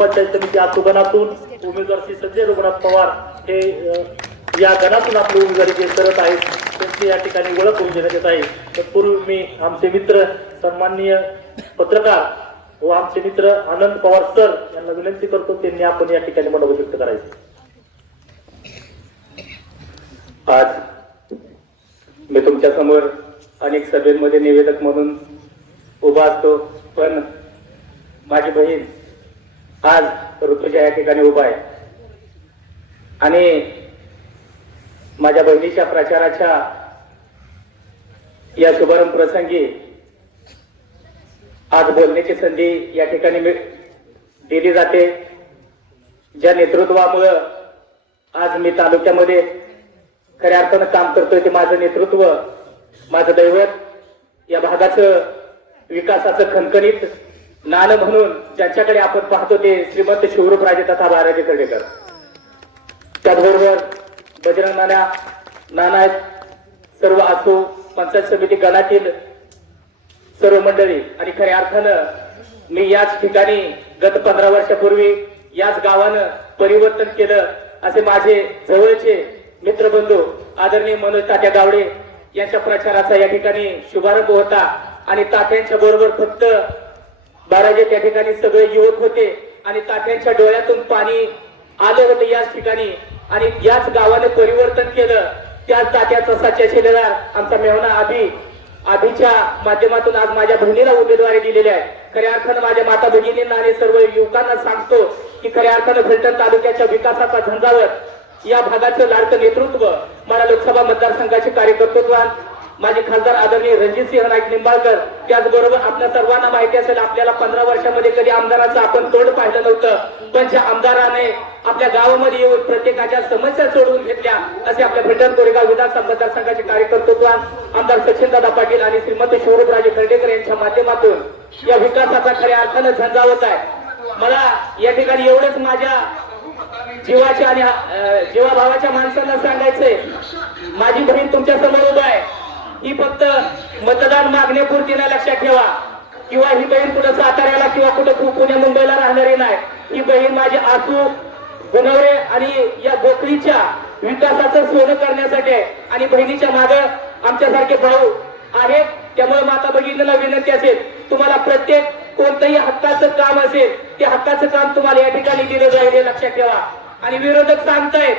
पंचायत समिती आसू गणातून उमेदवार श्री संजय रघुनाथ पवार हे या गणातून आपली उमेदवारी जे करत आहेत त्यांची या ठिकाणी ओळख करून देण्यात येत आहे. तत्पूर्वी मी आमचे मित्र सन्माननीय पत्रकार व आमचे मित्र आनंद पवार सर यांना विनंती करतो त्यांनी आपण या ठिकाणी मनोगत व्यक्त करायचे. आज मी तुमच्या समोर अनेक सभेमध्ये निवेदक म्हणून उभा असतो, पण माझी बहीण आज ऋतुजा या ठिकाणी उभा आहे आणि माझ्या बहिणीच्या प्रचाराच्या या शुभारंभ प्रसंगी आज बोलण्याची संधी या ठिकाणी दिली जाते. ज्या नेतृत्वामुळे आज मी तालुक्यामध्ये खऱ्या अर्थानं काम करतोय ते माझं नेतृत्व, माझं दैवत, या भागाचं विकासाचं खणखणीत नाणं म्हणून ज्यांच्याकडे आपण पाहतो ते श्रीमंत शिवरूपराजे तथा बाराजी कर्डेकर. त्याचबरोबर बजरंग नाना सर्व आसू पंचायत समिती गणातील सर्व मंडळी आणि खऱ्या अर्थानं मी याच ठिकाणी गत 15 वर्षापूर्वी याच गावानं परिवर्तन केलं असे माझे जवळचे मित्रबंधू आदरणीय मनोज तात्या गावडे यांच्या प्रचाराचा या ठिकाणी शुभारंभ होता आणि तात्यांच्या बरोबर फक्त बाराजे त्या ठिकाणी सगळे युवक होते आणि तात्यांच्या डोळ्यातून पाणी आलं होतं याच ठिकाणी आणि याच गावाने परिवर्तन केलं. त्याच तात्याचा सच्चा शिलेदार आमचा मेहना आभीच्या माध्यमातून आज माझ्या बहिणीला उमेदवारी दिलेली आहे. खऱ्या अर्थानं माझ्या माता भगिनींना आणि सर्व युवकांना सांगतो की खऱ्या अर्थानं फलटण तालुक्याच्या विकासाचा झंझावत या भागाचं लाडकं नेतृत्व मला लोकसभा मतदारसंघाचे कार्यकर्तृत्व माझे खासदार आदरणीय रणजितसिंह नाईक निंबाळकर. त्याचबरोबर आपल्या सर्वांना माहिती असेल आपल्याला 15 वर्षामध्ये कधी आमदाराचं आपण तोंड पाहिलं नव्हतं, पण ज्या आमदाराने आपल्या गावामध्ये येऊन प्रत्येकाच्या समस्या सोडवून घेतल्या असे आपल्या फलटण कोरेगाव विधानसभा मतदारसंघाचे कार्यकर्तृत्व आमदार सचिनदादा पाटील आणि श्रीमंत शिवरूपराजे कर्डेकर यांच्या माध्यमातून या विकासाचा खऱ्या अर्थानं झंझावत आहे. मला या ठिकाणी एवढंच माझ्या जीवाच्या आणि जीवाभावाच्या माणसांना सांगायचंय, माझी बहीण तुमच्या समोर उभा आहे. ही फक्त मतदान मागण्यापुरती नाही, लक्षात ठेवा. किंवा ही बहीण कुठं साताऱ्याला किंवा कुठं पुणे मुंबईला राहणारी नाही. ही बहीण माझी आसू गुणवरे आणि या गोकळीच्या विकासाचं सोनं करण्यासाठी आहे आणि बहिणीच्या मागे आमच्यासारखे भाऊ आहेत. त्यामुळे माता भगिनीला विनंती असेल, तुम्हाला प्रत्येक कोणतंही हक्काचं काम असेल ते हक्काचं काम तुम्हाला या ठिकाणी दिलं जाईल हे लक्षात ठेवा. आणि विरोधक सांगतायत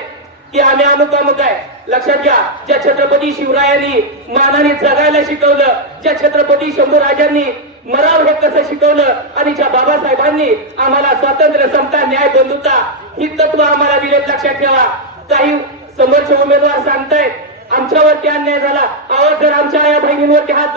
की आम्ही अमुक आहे, लक्षात घ्या. ज्या छत्रपती शिवरायांनी मानाने जगायला शिकवलं, ज्या छत्रपती शंभूराजांनी मराव हे कसं शिकवलं आणि ज्या बाबासाहेबांनी आम्हाला स्वातंत्र्य, समता, न्याय, बंधुता ही तत्व आम्हाला दिलेत, लक्षात ठेवा. काही समोरचे उमेदवार सांगतायत आमच्यावरती अन्याय झाला. आवाज जर आमच्या या बहिणींवरती हात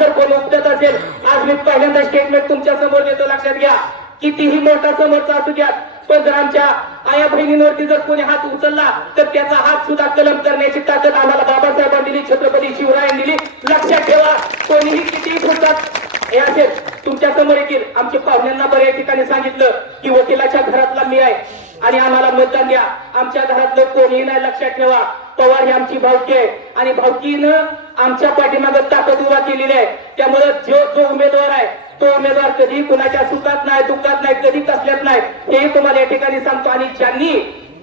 जर कोणी उपटत असेल, आज मी पहिल्यांदा स्टेटमेंट तुमच्या समोर देतो, लक्षात घ्या. कितीही मोठा समोरचा असू द्या, पण जर आमच्या आया बहिणींवरती जर कोणी हात उचलला तर त्याचा हात सुद्धा कलम करण्याची ताकद आम्हाला बाबासाहेबांनी दिली, छत्रपती शिवरायांनी दिली, लक्षात ठेवा. कोणीही कितीही फुटतात हे असेल तुमच्या समोर येतील. आमच्या पाहुण्यांना बऱ्याच ठिकाणी सांगितलं की वकिलाच्या घरातला मी आहे आणि आम्हाला मतदान द्या. आमच्या घरातलं कोणीही नाही, लक्षात ठेवा. पवार ही आमची भावकी आहे आणि भावकीनं आमच्या पाठीमागे ताकद उभा केलेली आहे. त्यामुळे जो उमेदवार आहे तो उमेदवार कधी कुणाच्या सुखात नाही, दुःखात नाही, कधी कसल्यात नाही, हेही तुम्हाला या ठिकाणी सांगतो. आणि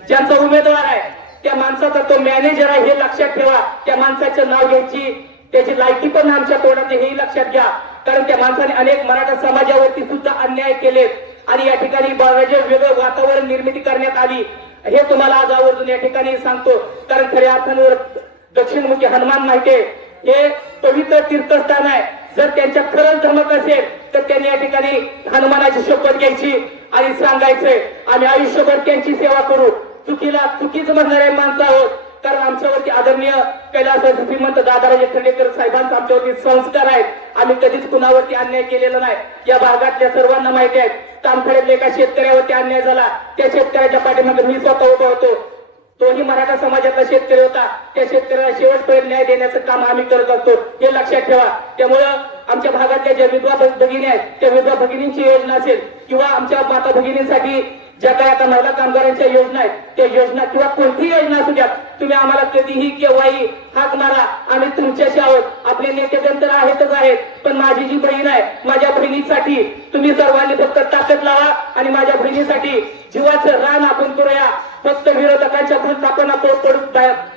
ज्यांचा उमेदवार आहे त्या माणसाचा तो मॅनेजर आहे हे लक्षात ठेवा. त्या माणसाचं नाव घ्यायची त्याची लायकी पण आमच्या तोंडात हेही लक्षात घ्या. कारण त्या माणसाने अनेक मराठा समाजावरती सुद्धा अन्याय केलेत आणि या ठिकाणी वेगळं वातावरण निर्मिती करण्यात आली हे तुम्हाला आज आवर्जून या ठिकाणी सांगतो. कारण खऱ्या अर्थानं दक्षिणमुखी हनुमान माहिती हे पवित्र तीर्थस्थान आहे. जर त्यांच्या खरंच धमक असेल तर त्यांनी या ठिकाणी हनुमानाची शपथ घ्यायची आणि सांगायचंय आम्ही आयुष्यभर त्यांची सेवा करू. चुकीच म्हणणारे माणसं आहोत, कारण आमच्यावरती आदरणीय कैलासवासी श्रीमंत दादाराजे खंडेकर साहेबांचा आमच्यावरती संस्कार आहेत. आम्ही कधीच कुणावरती अन्याय केलेला नाही. या भागातल्या सर्वांना माहिती आहे. तामखड्यातल्या एका शेतकऱ्यावरती अन्याय झाला, त्या शेतकऱ्याच्या पाठीमागे मी स्वतः उभा होतो. तोही मराठा समाजातला शेतकरी होता. त्या शेतकऱ्याला शेवटपर्यंत न्याय देण्याचं काम आम्ही करत असतो हे लक्षात ठेवा. त्यामुळं आमच्या भागातल्या ज्या विधवा भगिनी आहेत त्या विधवा भगिनींची योजना असेल किंवा आमच्या माता भगिनींसाठी ज्या काय आता महिला कामगारांच्या योजना आहेत त्या योजना किंवा कोणतीही योजना असू द्या, तुम्ही आम्हाला कधीही केव्हाही हाक मारा, आम्ही तुमच्याशी आहोत. आपले नेते तर आहेतच आहेत, पण माझी जी बहीण आहे माझ्या बहिणीसाठी तुम्ही सर्वांनी फक्त ताकद लावा. लावा आणि माझ्या बहिणीसाठी जीवाचं रान आपण करूया. फक्त विरोधकांच्या भूलथापांना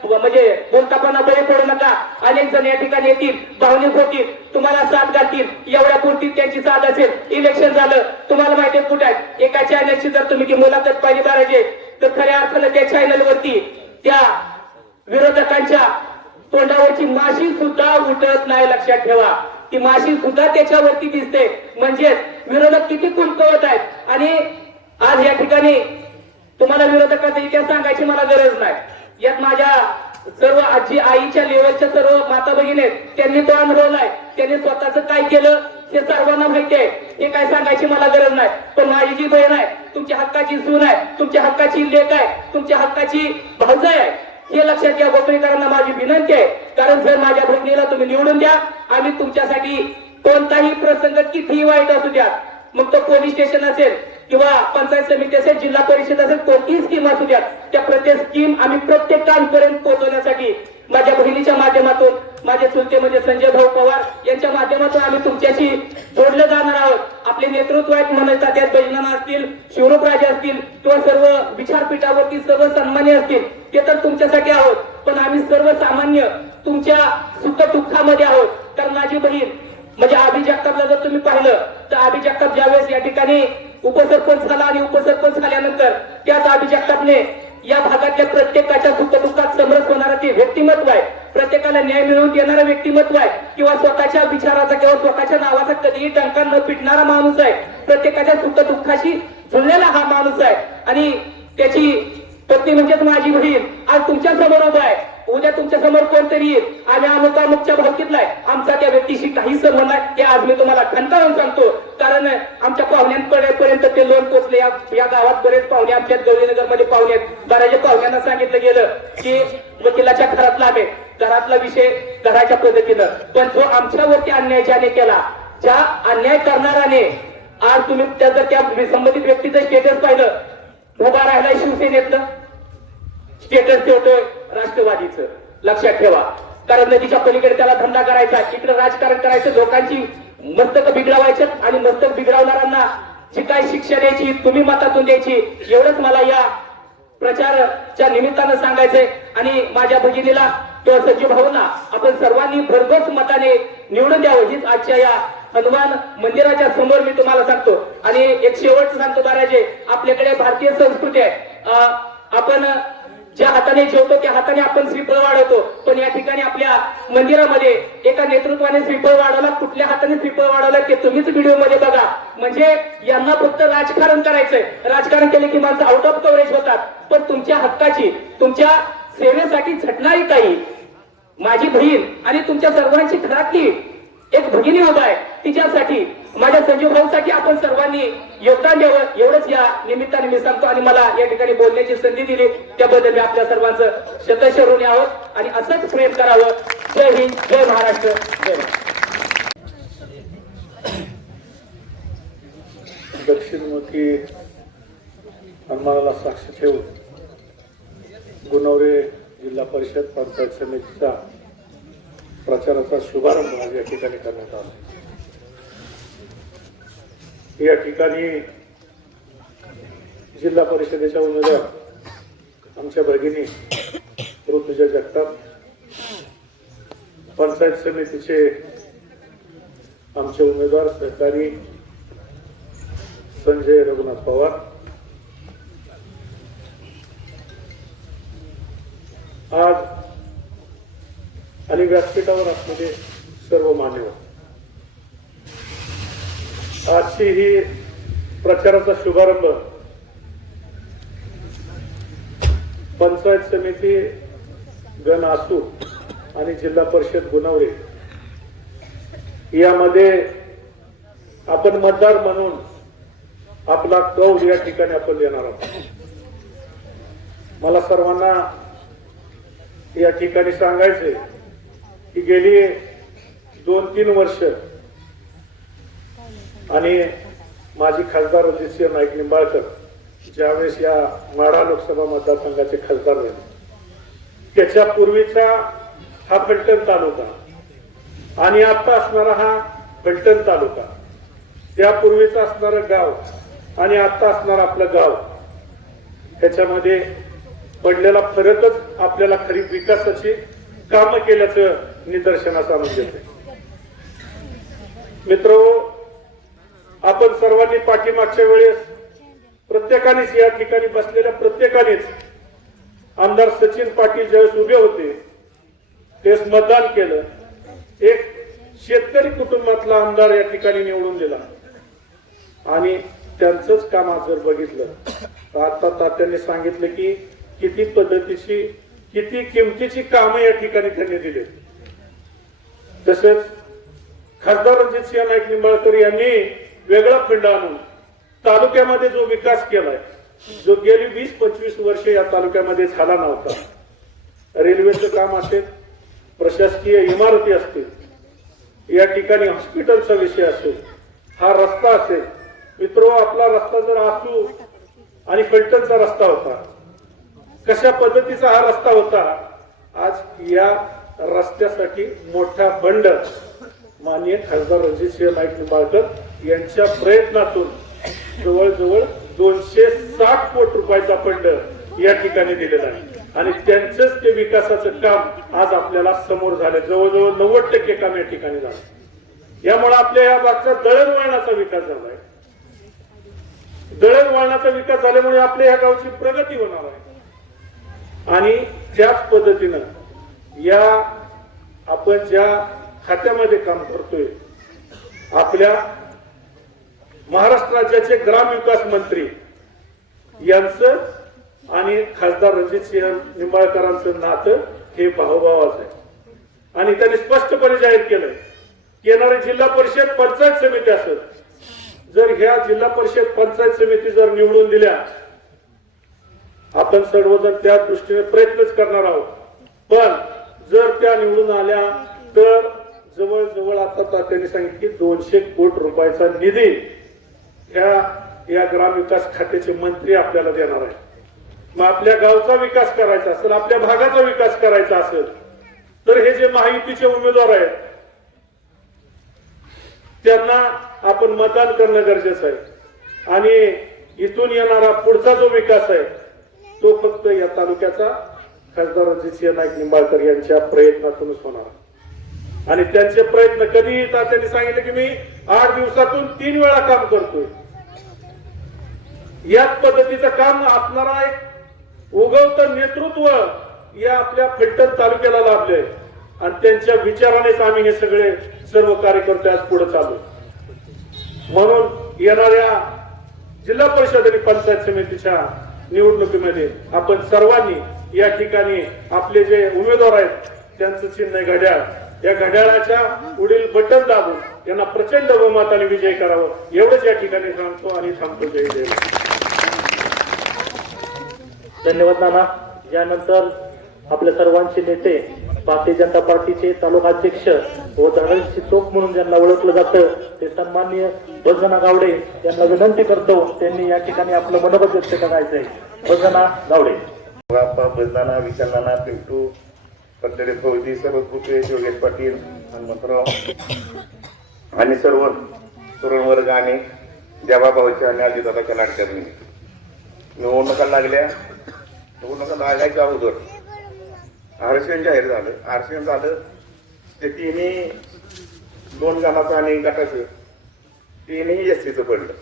म्हणजे भूलथापांना बळी पडू नका. अनेक जण या ठिकाणी येतील, भावनिक होतील, तुम्हाला साथ घालतील, एवढ्या पुरती त्यांची साथ असेल. इलेक्शन झालं, तुम्हाला माहिती आहे कुठे आहे, एका चॅनलची जर तुम्ही ती मुलाखत पाहिली बाराजे, तर खऱ्या अर्थानं त्या चॅनलवरती त्या विरोधकांच्या तोंडावरची माशी सुद्धा उठत नाही. लक्षात ठेवा, ती माशी सुद्धा त्याच्यावरती दिसते. म्हणजेच विरोधक किती कुणकवत आहेत. आणि आज या ठिकाणी तुम्हाला विरोधकाचा इतिहास सांगायची मला गरज नाही. यात माझ्या सर्व आजी आईच्या लेवलच्या सर्व माता भगिनी आहेत, त्यांनी तो अनुभवलाय. त्यांनी स्वतःच काय केलं हे सर्वांना माहिती आहे, हे काय सांगायची मला गरज नाही. पण माझी जी बहीण आहे, तुमच्या हक्काची सून आहे, तुमच्या हक्काची लेक आहे, तुमच्या हक्काची भाऊजाई आहे, हे लक्षात घ्या. गोपनीकरांना माझी विनंती आहे, कारण जर माझ्या बहिणीला तुम्ही निवडून द्या, आम्ही तुमच्यासाठी कोणताही प्रसंग कितीही वाईट असू द्या, मग तो पोलीस स्टेशन असेल किंवा पंचायत समिती असेल, जिल्हा परिषद असेल, कोणतीही स्कीम असू द्या, त्या प्रत्येक स्कीम आम्ही प्रत्येकांपर्यंत पोहोचवण्यासाठी माझ्या बहिणीच्या माध्यमातून, माझे चुलते म्हणजे संजय भाऊ पवार यांच्या माध्यमातून आम्ही तुमच्याशी जोडले जाणार आहोत. आपले नेतृत्व आहेत म्हणतात, त्यात बहिणांना असतील, शिवरूपराजे असतील किंवा सर्व विचारपीठावरती सर्व सन्मान्य असतील, ते तर तुमच्यासाठी आहोत. पण आम्ही सर्वसामान्य तुमच्या सुख दुःखामध्ये आहोत. तर माझी बहीण म्हणजे अभि जगतापला जर तुम्ही पाहिलं तर अभि जगताप ज्यावेळेस या ठिकाणी उपसरपंच झाला आणि उपसरपंच झाल्यानंतर त्याच अभि जगतापने या भागातल्या प्रत्येकाच्या सुखदुःखात समरस होणारा ते व्यक्तिमत्व आहे. प्रत्येकाला न्याय मिळवून देणारं व्यक्तिमत्व आहे. किंवा स्वतःच्या विचाराचा किंवा स्वतःच्या नावाचा कधीही टंका न पिटणारा माणूस आहे. प्रत्येकाच्या सुखदुःखाशी जुळलेला हा माणूस आहे. आणि त्याची पत्नी म्हणजेच माझी बहीण आज तुमच्या समोर उभा आहे. उद्या तुमच्या समोर कोणतरी येईल, आम्ही अमुकामुकच्या भावकीतला आहे, आमचा त्या व्यक्तीशी काही संबंध नाही, हे आज मी तुम्हाला ठणकावून सांगतो. कारण आमच्या पाहुण्यांपर्यंत ते लोन पोचले. या गावात बरेच पाहुणे आमच्या गौरीनगर मध्ये पाहुणे आहेत. बऱ्याच पाहुण्यांना सांगितलं गेलं की वकिलाच्या घरातला आहे, घरातला विषय घराच्या पद्धतीनं. पण जो आमच्यावरती अन्याय ज्याने केला, ज्या अन्याय करणाराने, आज तुम्ही जर त्या संबंधित व्यक्तीचं स्टेटस पाहिलं, उभा राहिलाय शिवसेनेतलं, स्टेटस ठेवतोय राष्ट्रवादीचं. लक्षात ठेवा, कारण नदीच्या पलीकडे त्याला धंदा करायचा, इकडे राजकारण करायचं, लोकांची मस्तक बिघडवायचं आणि मस्तक बिघडवणाऱ्यांना जी काय शिक्षा द्यायची तुम्ही मतातून द्यायची. एवढंच मला या प्रचाराच्या निमित्तानं सांगायचंय. आणि माझ्या भगिनीला किंवा सचिव भाऊंना आपण सर्वांनी भरघोस मताने निवडून द्यावं, हीच आजच्या या हनुमान मंदिराच्या समोर मी तुम्हाला सांगतो. आणि एक शेवटचं सांगतो बाराजे, आपल्याकडे भारतीय संस्कृती आहे. आपण ज्या हाताने जेवतो त्या हाताने आपण श्रीफळ वाढवतो. पण या ठिकाणी आपल्या मंदिरामध्ये एका नेतृत्वाने श्रीफळ वाढवला, कुठल्या हाताने श्रीफळ वाढवला ते तुम्हीच व्हिडिओ मध्ये बघा. म्हणजे यांना फक्त राजकारण करायचंय. राजकारण केले की माणसं आउट ऑफ कव्हरेज होतात. पण तुमच्या हक्काची, तुमच्या सेवेसाठी झटणारी काही माझी बहीण आणि तुमच्या सर्वांची घरातली एक भगिनी उभा आहे, तिच्यासाठी माझ्या संजीव भाऊसाठी आपण सर्वांनी योगदान द्यावं, एवढंच या निमित्ताने मी सांगतो. आणि मला या ठिकाणी बोलण्याची संधी दिली त्याबद्दल मी आपल्या सर्वांचं शतश ऋणी आहोत. आणि असंच प्रेम करावं. जय हिंद, जय महाराष्ट्र, जय दक्षिणमुखी हनुमानाला साक्ष ठेवून गुणवरे जिल्हा परिषद पंचायत समितीचा प्रचाराचा शुभारंभ आज या ठिकाणी करण्यात आला. या ठिकाणी जिल्हा परिषदेच्या उमेदवार आमच्या भगिनी ऋतुजा जगताप, पंचायत समितीचे आमचे उमेदवार सहकारी संजय रघुनाथ पवार, आज आणि व्यासपीठावर असलेले सर्व मान्यवर, आजची ही प्रचाराचा शुभारंभ पंचायत समिती गण आसू आणि जिल्हा परिषद गुणवरे यामध्ये आपण मतदार म्हणून आपला कौल या ठिकाणी आपण देणार आहोत. मला सर्वांना या ठिकाणी सांगायचे की गेली 2-3 वर्ष आणि माझी खासदार रणजितसिंह नाईक निंबाळकर ज्यावेळेस या माढा लोकसभा मतदारसंघाचे खासदार झाले, त्याच्या पूर्वीचा हा फलटण तालुका आणि आता असणारा हा फलटण तालुका, त्यापूर्वीचा असणारं गाव आणि आता असणार आपलं गाव, ह्याच्यामध्ये पडलेला फरकच आपल्याला खरी विकासाची कामं केल्याचं निदर्शनास आणून देते. मित्रहो, आपण सर्वांनी पाठीमागच्या वेळेस प्रत्येकानेच या ठिकाणी बसलेल्या प्रत्येकानेच आमदार सचिन पाटील ज्यावेळेस उभे होते तेच मतदान केलं. एक शेतकरी कुटुंबातला आमदार या ठिकाणी निवडून दिला आणि त्यांचंच काम आज जर बघितलं तर आता तात्यांनी सांगितलं की किती पद्धतीची किती किमतीची कामं या ठिकाणी त्यांनी दिली. तसेच खासदार रणजितसिंह नाईक निंबाळकर यांनी वेगळा फंड आणून तालुक्यामध्ये जो विकास केलाय, जो गेली 20-25 वर्षे या तालुक्यामध्ये झाला नव्हता. रेल्वेचं काम असेल, प्रशासकीय इमारती असतील, या ठिकाणी हॉस्पिटलचा विषय असेल, हा रस्ता असेल. मित्र, आपला रस्ता जर आसू आणि फलटणचा रस्ता होता, कशा पद्धतीचा हा रस्ता होता, आज या रस्त्यासाठी मोठा फंड माननीय खासदार रणजितसिंह नाईक निंबाळकर यांच्या प्रयत्नातून जवळजवळ 260 कोटी रुपयाचा फंड या ठिकाणी दिलेला आहे आणि त्यांचंच ते विकासाचं काम आज आपल्याला समोर झालं. जवळजवळ 90% काम या ठिकाणी झालं. यामुळे आपल्या या भागचा दळणवळणाचा विकास झालाय. दळणवळणाचा विकास झाल्यामुळे आपल्या या गावची प्रगती होणार आहे आणि त्याच पद्धतीनं या आपण ज्या खात्यामध्ये काम करतोय, आपल्या महाराष्ट्र राज्याचे ग्रामविकास मंत्री यांचं आणि खासदार रणजितसिंह निंबाळकरांचं नातं हे भावभावाचं आहे आणि त्यांनी स्पष्टपणे जाहीर केलंय की येणारी जिल्हा परिषद पंचायत समिती असेल, जर ह्या जिल्हा परिषद पंचायत समिती जर निवडून दिल्या, आपण सर्वजण त्या दृष्टीने प्रयत्नच करणार आहोत. पण जर त्या निवडून आल्या तर जवळजवळ आता त्यांनी सांगितलं की 200 कोटी रुपयाचा निधी या ग्रामविकास खात्याचे मंत्री आपल्याला देणार आहे. मग आपल्या गावचा विकास करायचा असेल, आपल्या भागाचा विकास करायचा असेल तर हे जे महायुतीचे उमेदवार आहेत त्यांना आपण मतदान करणं गरजेचं आहे आणि इथून येणारा पुढचा जो विकास आहे तो फक्त या तालुक्याचा खासदार रणजितसिंह नाईक निंबाळकर यांच्या प्रयत्नातूनच होणार आणि त्यांचे प्रयत्न कधी त्यांनी सांगितलं की मी 8 दिवसातून 3 वेळा काम करतोय. याच पद्धतीचं काम असणारा एक उगवतं नेतृत्व या आपल्या फलटण तालुक्याला लाभले आणि त्यांच्या विचारानेच आम्ही हे सगळे सर्व कार्यकर्ते आज पुढे चालू. म्हणून येणाऱ्या जिल्हा परिषद आणि पंचायत समितीच्या निवडणुकीमध्ये आपण सर्वांनी या ठिकाणी आपले जे उमेदवार आहेत त्यांचं चिन्ह आहे घड्याळ, या घड्याळाच्या पुढील बटन दाबून यांना प्रचंड बहुमताने विजय करावं एवढंच या ठिकाणी सांगतो आणि थांबतो. जय जय. धन्यवाद नाना. यानंतर आपल्या सर्वांचे नेते, भारतीय जनता पार्टीचे तालुका अध्यक्ष व धरणशी चोक म्हणून ज्यांना ओळखलं जातं ते सन्माननीय भजना गावडे यांना विनंती करतो त्यांनी या ठिकाणी आपलं मनोगत व्यक्त करायचंय. भजना गावडे. भजना, विशाल, पिंटू, पत्तरे फौजी, सर्व कृपे, योगेश पाटील, हनुमंतराव आणि सर्व तरुण वर्ग आणि देवाभाऊच्या आणि अजितदादाच्या लाडक्या बहिणी. निवडणुका लागायच्या अगोदर आरक्षण जाहीर झालं. आरक्षण झालं ते तिन्ही 2 गणाचं आणि गटाचं तिन्ही एससीचं पडलं.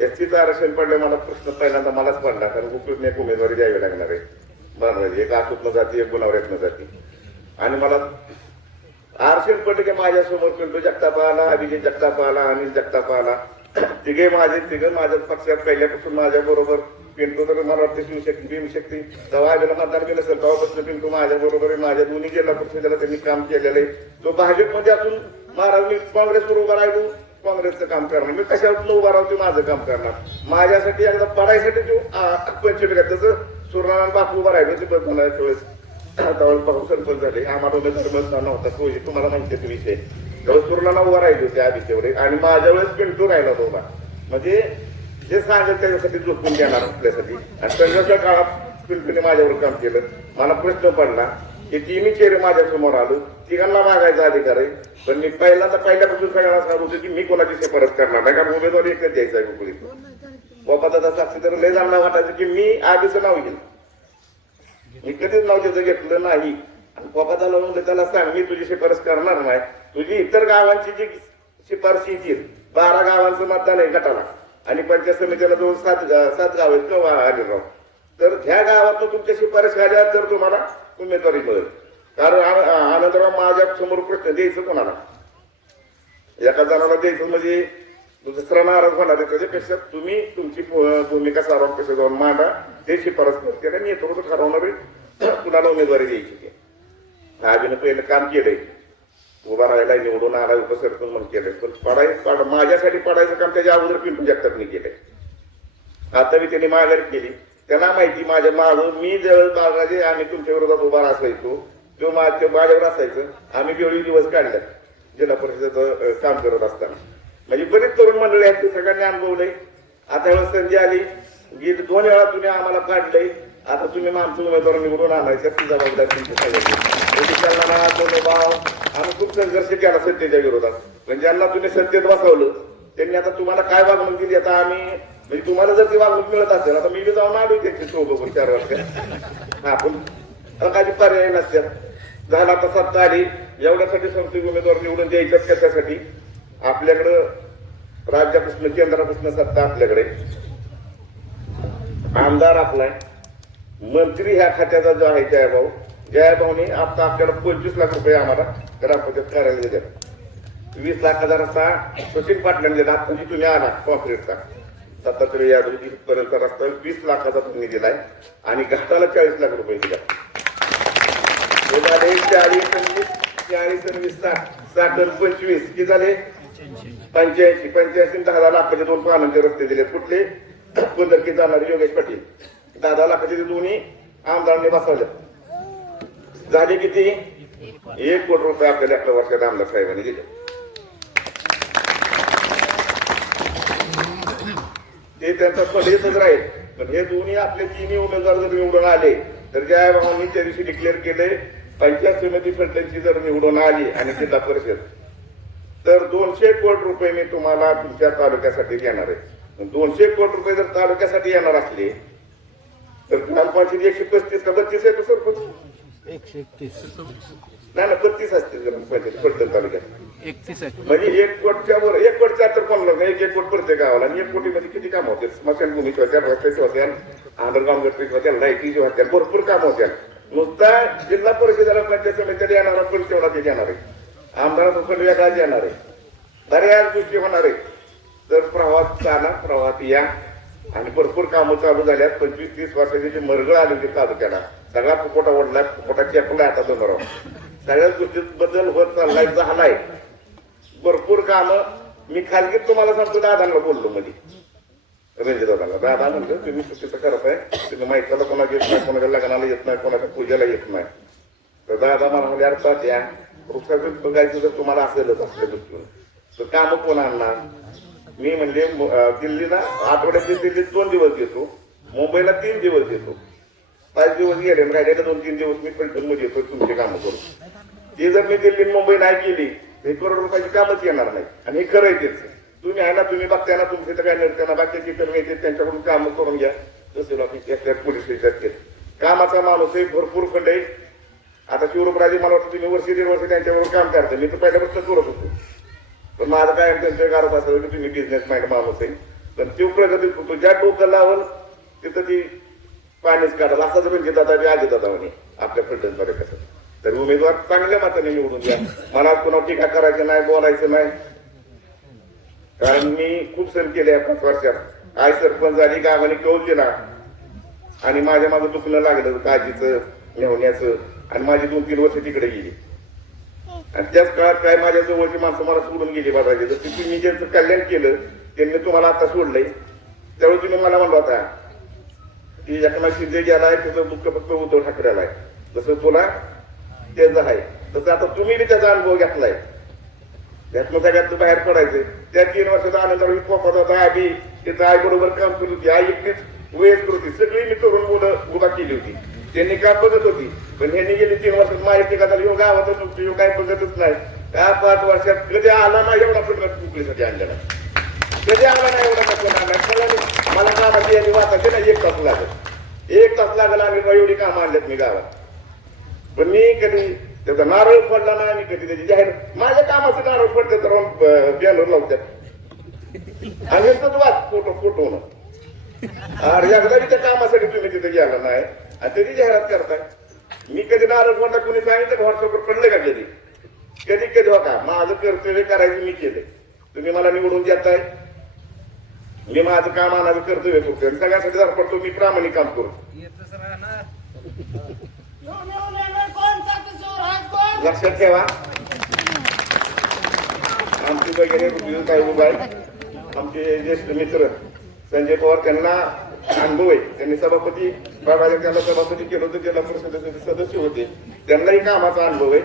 एससीचं आरक्षण पडलं. मला प्रश्न पहिल्यांदा मलाच पडला, कारण उपयुक्त एक उमेदवारी द्यावी लागणार आहे. बरोबर, एक आतूतनं जाती, एक गुणावऱ्यातनं जाती. आणि मला आरक्षण पडलं की माझ्यासमोर पिंटू जगताप आला, अभिजित जगताप आला, अनिल जगताप आला. तिघे माझ्या पक्षात पहिल्यापासून माझ्या बरोबर. पिंटू तर मला वाटतं शिवशक्ती भीमशक्ती तेव्हा आलेला मतदान केलं असेल तेव्हापासून पिंटू माझ्या बरोबर आहे. माझ्या दोन्ही जिल्हा परिषदेला त्यांनी काम केलेलं आहे. तो भाजपमध्ये असून महाराज मी काँग्रेसवर उभा राहिलो, काँग्रेसचं काम करणार. मी कशावर उभा राहतो, माझं काम करणार. माझ्यासाठी एकदा पडायसाठी जो पंचवीस तसं सुरनारायण बापू उभा राहिलो ते बघण्याच्या वेळेस तेव्हा सरपंच झाले. आम्हाला धर्म नव्हता फौजी, तुम्हाला माहिती आहे विषय. तेव्हा सुरनाला उभा राहिलो त्या दिशेवर आणि माझ्या वेळेस पिंटू राहिला तो उभा. म्हणजे जे सांगेल त्याच्यासाठी झोपून घेणार आपल्यासाठी. आणि संघर्षाच्या काळात पिंटूने माझ्यावर काम केलं. मला प्रश्न पडला हे तिन्ही चेहरे माझ्या समोर आलो. तिघांना मागायचा अधिकार आहे, पण मी पहिल्यापासून सगळ्यांना सांगत होतो की मी कोणाची शिफारस करणार नाही, कारण उमेदवारी एकच द्यायचा आहे गुगळीत. बाबा दादा साक्षीदार लय जाणला वाटायचं की मी आधीच नाव घेईन, मी कधीच नाव त्याचं घेतलं नाही. आणि बाबा दादा म्हणलं त्याला सांग मी तुझी शिफारस करणार नाही, तुझी इतर गावांची जी शिफारशी येतील 12 गावांचं मतदान आहे गटाला आणि पंचायत समितीला जवळ 7 गाव आहेत किंवा आलेराव, तर ह्या गावातून तुमच्या शिफारस झाल्या तर तुम्हाला उमेदवारी मिळेल. कारण आनंदराव माझ्या समोर प्रश्न द्यायचं कोणाला, एका जणाला द्यायचं म्हणजे दुसरा नाराज होणार आहे. त्याच्यापेक्षा तुम्ही तुमची भूमिका सर्वांपेक्षा जाऊन मांडा, ते शिफारस करते आणि नेतृत्व ठरवणार कुणाला उमेदवारी द्यायची ते. आम्ही पहिलं काम केलंय, उभा राहायला निवडून आला उपसरपंच म्हणून केलंय, पण माझ्यासाठी पडायचं काम त्याच्या अगोदर पिंटू जगतापनी केलंय. आता मी त्यांनी माघारी केली, त्यांना माहिती माझ्या मागून मी ज्यावेळेस बाळराजे आम्ही तुमच्या विरोधात उभा असायचो तो माझ्यावर असायचं. आम्ही 20 दिवस काढले जिल्हा परिषदेचं काम करत असताना. म्हणजे बरेच तरुण मंडळी आहेत, सगळ्यांनी अनुभवलंय. आता वेळेस संधी आली, 2 वेळा तुम्ही आम्हाला काढलंय, आता तुम्ही आमचं उमेदवार निवडून आणायचं ती जबाबदारी तुमची सगळ्यांची. भाव आम्ही खूप संघर्ष केला सत्तेच्या विरोधात, पण ज्यांना तुम्ही सत्तेत बसवलं त्यांनी आता तुम्हाला काय वागणूक दिली. आता आम्ही म्हणजे तुम्हाला जर ती वागणूक मिळत असेल, आता मी बी जाऊन आलोय त्यांची सोबत 4 वर्ष, आपण काही पर्याय नसतात. झाला आता सत्ता आली, एवढ्यासाठी सांगतो उमेदवार निवडून द्यायच्या कशासाठी, आपल्याकडं राज्यापासून केंद्रापासून सत्ता आपल्याकडे, आमदार आपलाय, मंत्री ह्या खात्याचा जो आहे जयाभाऊने आता आपल्याला 25 लाख रुपये आम्हाला ग्रामपंचायत कार्यालय दिले. 20 लाखाचा रस्ता सचिन पाटलांनी दिला. आता तुम्ही आला कॉन्क्रीटचा 77 यादवजी पर्यंत रस्ता 20 लाखाचा तुम्ही दिलाय आणि घाटाला 40 लाख रुपये दिला. 40 25 किती झाले 85 10 लाखाचे 2 पानांचे रस्ते दिले. कुठले कुंदरकी जाणारे योगेश पाटील 10 लाखाचे दोन्ही आमदारांनी बसवले. झाले किती 1 कोटी रुपये आपल्याला आपल्या वर्षात आमदार साहेबांनी दिले. ते त्यांचा स्पर्धेतच राहील. पण हे दोन्ही आपले तिन्ही उमेदवार जर निवडून आले तर ज्या भावांनी त्या दिवशी डिक्लेअर केले पंचायत समिती फलटणची जर निवडून आली आणि जिल्हा परिषद तर 200 कोटी रुपये मी तुम्हाला तुमच्या तालुक्यासाठी देणार आहे. 200 कोटी रुपये जर तालुक्यासाठी येणार असले तर ग्रामपंचायत 135 का 32 आहे सरपंच 131 नाही ना 32 असते ग्रामपंचायत फलटण तालुक्यात 31 म्हणजे 1 कोटीच्या वर 1 कोटीच्या तर कोण लोक 1 कोटी प्रत्येक गावाला आणि 1 कोटी मध्ये किती काम होते. स्मशानभूमीची होत्या, रस्त्याची होत्या, अंडरग्राऊंड गटरीची होत्या, लाईटीची होत्या, भरपूर काम होत्या. नुसता जिल्हा परिषदेला पंचायत समितीला येणारा पण तेवढा ते येणार आहे, आमदाराचा पण वेगळाच येणार आहे, बऱ्याच गोष्टी होणार आहे. तर प्रवाहात चाला, प्रवाहात या आणि भरपूर कामं चालू झाल्यात. 25-30 वर्षाची जी मरगळ आली होती तालुक्याला सगळा फुकोटा ओढला, फुकोटा चेपला आता समोर सगळ्याच गोष्टीत बदल होत चाललाय झालाय. भरपूर कामं मी खाजगीत तुम्हाला सांगतो दादांना बोललो मध्ये रणजित दादा म्हणलं तुम्ही चुकीचं करत आहे, तुम्ही माहितीला कोणाला येत नाही, कोणाच्या लग्नाला येत नाही, कोणाच्या पूजेला येत नाही. तर दादा मला म्हणजे अर्थात या वृक्षाचं बघायचं जर तुम्हाला असेलच असल्या गोष्टी तर कामं कोण आणणार. मी म्हणजे दिल्लीला आठवड्यात दिल्लीत 2 दिवस देतो, मुंबईला 3 दिवस देतो. 5 दिवस गेले राहिलेले 2-3 दिवस मी फलटण मध्ये येतो तुमची कामं करू. ते जर मी दिल्ली मुंबई नाही केली 1 करोड रुपयाची कामच येणार नाही. आणि हे खरं आहे तेच. तुम्ही आहे ना, तुम्ही बघताय ना, तुमचे तर काय नडताना बाकीचे तर नाही त्यांच्याकडून कामं करून घ्या. तसं पोलीस स्टेशनात कामाचा माणूस आहे, भरपूर खंड आहे. आता शिवरूपराजे मला वाटतं तुम्ही वर्षी 1.5 वर्ष त्यांच्यावर काम करता, मी तर पहिल्यापासून करत होतो. पण माझं काय त्यांच्या घरात असं की तुम्ही बिझनेस माइंड माणूस आहे, पण तो प्रगती होतो. ज्या डोकं लावल तिथं ती पाणीच काढाल. असाच म्हणजे दादा बी आजी दादा म्हणे आपल्या फलटणमध्ये कसं. तर उमेदवार चांगल्या माताने निवडून द्या. मला पुन्हा टीका करायचं नाही, बोलायचं नाही. कारण मी खूप सण केले 5 वर्षात. आई सरपंच झाली, गावाने कौल दिला आणि माझ्या मागं दुखणं लागलं काळजीचं नेवण्याचं आणि माझी 2-3 वर्ष तिकडे गेली. आणि त्याच काळात काय माझ्या जवळची माणसं मला सोडून गेली बघायचे. जर तुम्ही ज्यांचं कल्याण केलं त्यांनी तुम्हाला आता सोडलंय. त्यावेळी तुम्ही मला म्हणला होता की एकनाथ शिंदे गेलाय त्याचं दुःख फक्त उद्धव ठाकरेला आहे, जसं तुला त्याचं आहे तसं आता तुम्ही बी त्याचा अनुभव घेतलाय. त्यातनं सगळ्यात बाहेर पडायचं. त्या 3 वर्षाचा आनंद पोपत होता. आधी त्याचं आई बरोबर काम करत होती, आई एकटीच वयस्कर होती, सगळी मी तरुण मुलं उभा केली होती. त्यांनी का बघत होती, पण ह्यांनी गेली 3 वर्षात माझ्या ठिकाणी योग गावातच नुकतं योग काय बघतच नाही. त्या 5 वर्षात कधी आला नाही एवढा प्रकार चुकलीसाठी आणलेला, कधी आला नाही एवढा प्रकार आणला. मला कामाची यादी वाचायची ना 1 तास लागत, 1 तास लागला आणि एवढी कामं आणल्यात मी गावात. पण मी कधी त्याचा नारळ पडला नाही, मी कधी त्याची जाहीर माझ्या कामाचं नारळ पडतं तर बॅनर लावतात आणि वाच फोटो अरे एकदा त्या कामासाठी तुम्ही तिथे गेला नाही आणि त्याची जाहिरात करताय. मी कधी नारळ पडला कुणी सांगितलं व्हॉट्सअपवर पडलं का कधी कधी कधी हो का. माझं कर्तव्य करायचं मी केले, तुम्ही मला निवडून देताय, मी माझं काम आणायचं कर्तव्य करतोय आणि सगळ्यासाठी जर पडतो मी प्रामाणिक काम करतो. लक्षात ठेवा आमची वगैरे काही उभा आहे. आमचे ज्येष्ठ मित्र संजय पवार त्यांना अनुभव आहे, त्यांनी सभापती बाबाजी त्याला सभापती केलं होतं, जिल्हा परिषदेचे सदस्य होते, त्यांनाही कामाचा अनुभव आहे.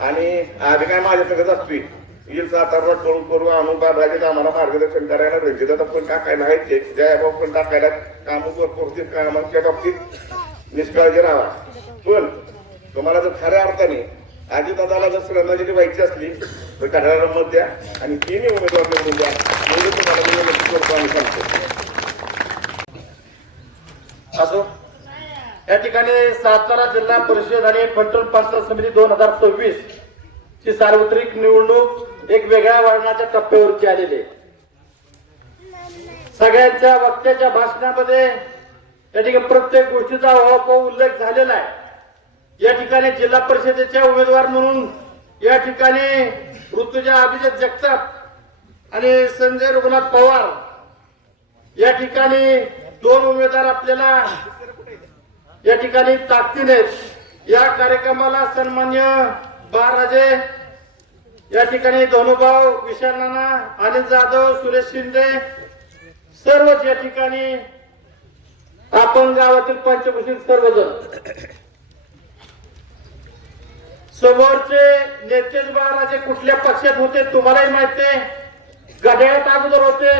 आणि आधी काय माझ्या सगळंच असतोय येईल सातारा करू आणून बाबाजी आम्हाला मार्गदर्शन करायला रंजिता पण टाकायला आहे, जयाभाऊ पण टाकायला काम करतील, कामाच्या बाबतीत निष्काळजी राहा. पण तुम्हाला जर खऱ्या अर्थाने अजितदादाला जर श्रद्धांजली व्हायची असली तर घड्याळाला मत द्या आणि 3 उमेदवार निवडून द्या, एवढं तुम्हाला विनंती करतो आणि सांगतो. असो या ठिकाणी सातारा जिल्हा परिषद आणि फलटण पंचायत समिती 2026 ची सार्वत्रिक निवडणूक एक वेगळ्या वळणाच्या टप्प्यावरती आलेली आहे. सगळ्यांच्या वक्त्याच्या भाषणामध्ये या ठिकाणी प्रत्येक गोष्टीचा अहोभाव उल्लेख झालेला आहे. या ठिकाणी जिल्हा परिषदेच्या उमेदवार म्हणून या ठिकाणी ऋतुजा अभिजित जगताप आणि संजय रघुनाथ पवार या ठिकाणी 2 उमेदवार आपल्याला या ठिकाणी ताकदीने या कार्यक्रमाला सन्मान्य बाळराजे या ठिकाणी धनुभाऊ विशाल नाना अनिल जाधव सुरेश शिंदे सर्वच या ठिकाणी आपण गावातील पंचभूषण सर्वजण समोरचे नेतेच बाळराजे कुठल्या पक्षात होते तुम्हालाही माहिती आहे. गाड्यात अगोदर होते,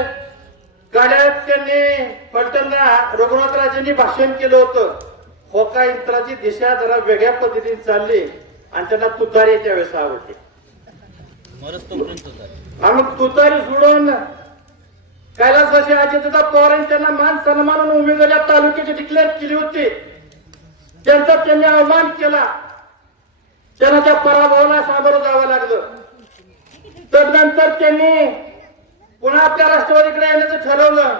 गाड्यात त्यांनी फलटणला रघुनाथराजेंनी भाषण केलं होतं. होका यंत्राची दिशा जरा वेगळ्या पद्धतीने चालली आणि त्यांना तुतारी त्यावेळेस आवडली. आम्ही तुतारी सोडून कैलासाची अजितदादा पवारांनी त्यांना मान सन्मान उमेदवारी तालुक्याची डिक्लेअर केली होती. त्यांचा त्यांनी अवमान केला, त्यांना त्या पराभवाला सामोरं जावं लागलं. तदनंतर त्यांनी पुन्हा आपल्या राष्ट्रवादीकडे येण्याचं ठरवलं,